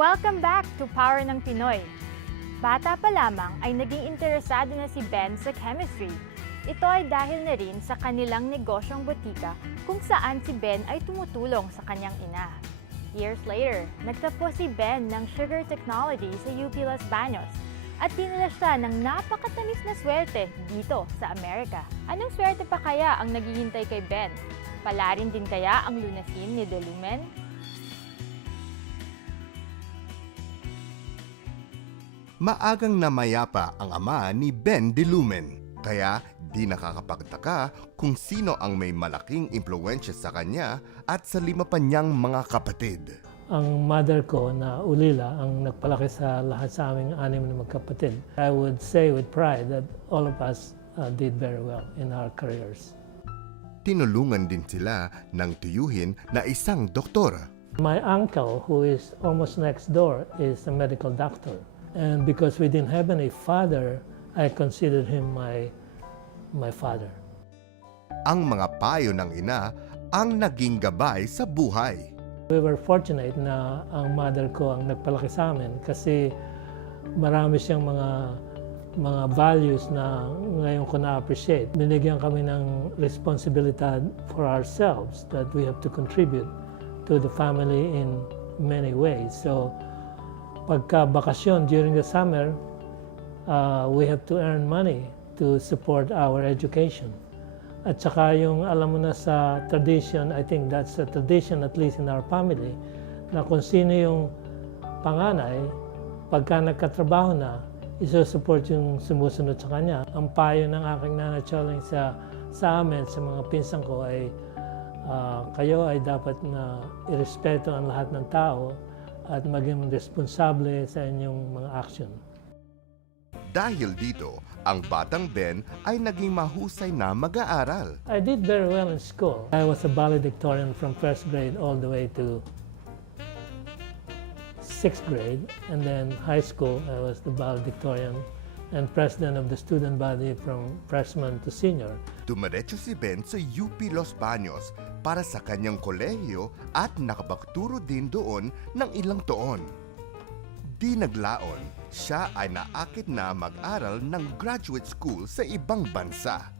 Welcome back to Power ng Pinoy. Bata pa lamang ay naging interesado na si Ben sa chemistry. Ito ay dahil na rin sa kanilang negosyong butika kung saan si Ben ay tumutulong sa kanyang ina. Years later, nagtapos si Ben ng Sugar Technology sa UP Los Baños at dinala siya ng napakatamis na swerte dito sa Amerika. Anong swerte pa kaya ang naghihintay kay Ben? Palarin din kaya ang lunasin ni Lumen? Maagang namayapa ang ama ni Ben Lumen, kaya di nakakapagtaka kung sino ang may malaking impluwensya sa kanya at sa 5 pa niyang mga kapatid. Ang mother ko na ulila ang nagpalaki sa lahat sa aming 6 na magkapatid. I would say with pride that all of us did very well in our careers. Tinulungan din sila ng tiyuhin na isang doktor. My uncle, who is almost next door, is a medical doctor. And because we didn't have any father, I considered him my father. Ang mga payo ng ina ang naging gabay sa buhay. We were fortunate na ang mother ko ang nagpalaki sa amin kasi marami siyang mga values na ngayon ko na-appreciate. Binigyan kami ng responsibilidad for ourselves that we have to contribute to the family in many ways. So, pagka bakasyon during the summer, we have to earn money to support our education. At saka yung alam mo na sa tradition, I think that's a tradition at least in our family, na kung sino yung panganay, pagka nagkatrabaho na, isusupport yung sumusunod sa kanya. Ang payo ng aking nanatsaling sa amin, sa mga pinsan ko ay kayo ay dapat na irespeto ang lahat ng tao at maging responsable sa inyong mga action. Dahil dito, ang batang Ben ay naging mahusay na mag-aaral. I did very well in school. I was a valedictorian from 1st grade all the way to 6th grade. And then high school, I was the valedictorian and president of the student body from freshman to senior. Dumiretso si Ben sa UP Los Baños para sa kanyang kolehiyo at nakapagturo din doon ng ilang taon. Di naglaon, siya ay naakit na mag-aral ng graduate school sa ibang bansa.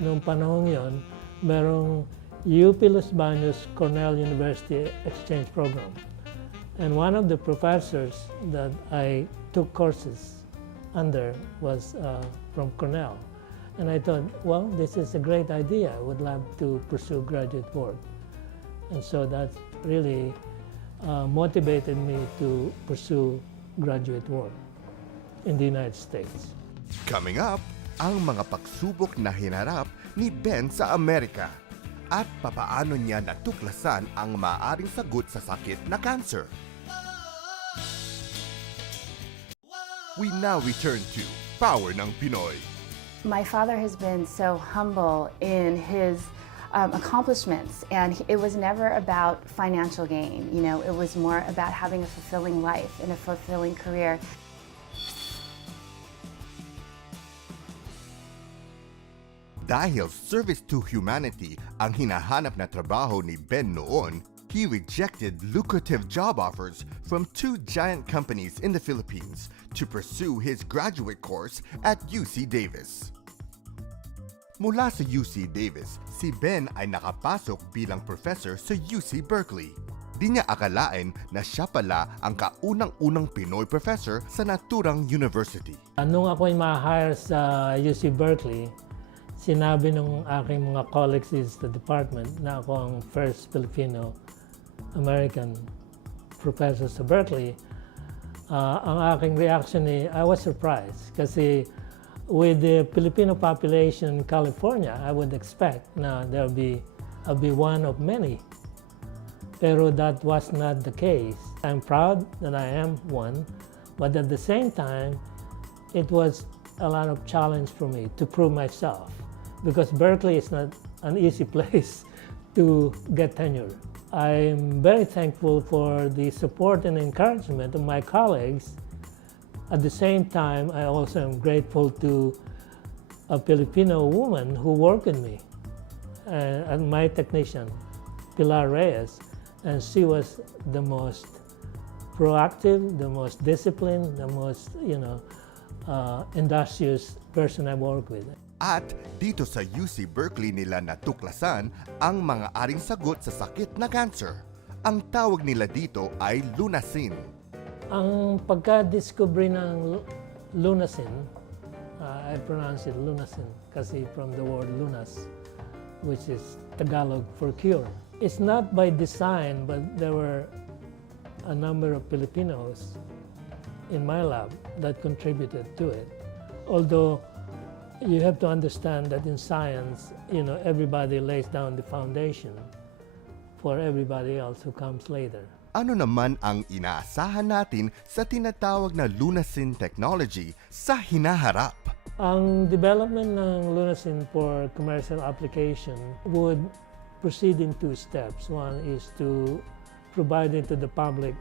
Noong panahon yon, merong UP Los Baños Cornell University Exchange Program. And one of the professors that I took courses under was from Cornell. And I thought, well, this is a great idea. I would love to pursue graduate work. And so that really motivated me to pursue graduate work in the United States. Coming up, ang mga pagsubok na hinarap ni Ben sa Amerika at papaano niya natuklasan ang maaaring sagot sa sakit na cancer. We now return to Power ng Pinoy. My father has been so humble in his accomplishments, and it was never about financial gain. You know, it was more about having a fulfilling life and a fulfilling career. Dahil service to humanity ang hinahanap na trabaho ni Ben noon, he rejected lucrative job offers from 2 giant companies in the Philippines to pursue his graduate course at UC Davis. Mula sa UC Davis, si Ben ay nakapasok bilang professor sa UC Berkeley. Di niya akalain na siya pala ang kaunang-unang Pinoy professor sa naturang university. Nung ako'y ma-hire sa UC Berkeley, sinabi ng aking mga colleagues sa department na ako ang first Filipino-American professor sa Berkeley. Ang aking reaction I was surprised kasi with the Filipino population in California, I would expect na I'll be one of many. Pero that was not the case. I'm proud that I am one, but at the same time, it was a lot of challenge for me to prove myself because Berkeley is not an easy place to get tenure. I'm very thankful for the support and encouragement of my colleagues. At the same time, I also am grateful to a Filipino woman who worked with me, and my technician, Pilar Reyes, and she was the most proactive, the most disciplined, the most, industrious person I've worked with. At dito sa UC Berkeley nila natuklasan ang mga aring sagot sa sakit na cancer. Ang tawag nila dito ay lunasin. Ang pagka-discovery ng lunasin, I pronounce it lunasin kasi from the word lunas, which is Tagalog for cure. It's not by design, but there were a number of Filipinos in my lab that contributed to it. Although you have to understand that in science, everybody lays down the foundation for everybody else who comes later. Ano naman ang inaasahan natin sa tinatawag na lunasin technology sa hinaharap? Ang development ng lunasin for commercial application would proceed in two steps. One is to provide it to the public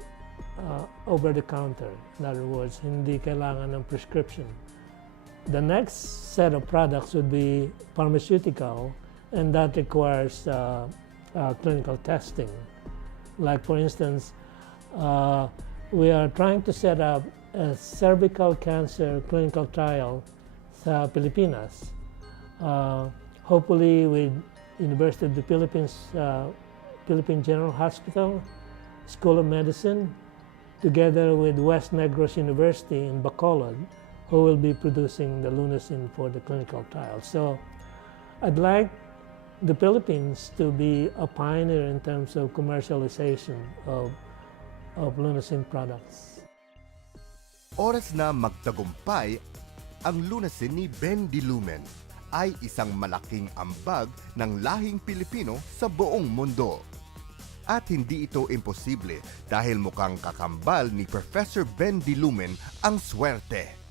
over the counter. In other words, hindi kailangan ng prescription. The next set of products would be pharmaceutical, and that requires clinical testing. Like for instance, we are trying to set up a cervical cancer clinical trial sa Pilipinas. Hopefully with University of the Philippines, Philippine General Hospital, School of Medicine, together with West Negros University in Bacolod, who will be producing the lunasin for the clinical trial. So I'd like the Philippines to be a pioneer in terms of commercialization of lunasin products. Oras na magtagumpay, ang lunasin ni Ben de Lumen ay isang malaking ambag ng lahing Pilipino sa buong mundo. At hindi ito imposible dahil mukhang kakambal ni Professor Ben de Lumen ang swerte.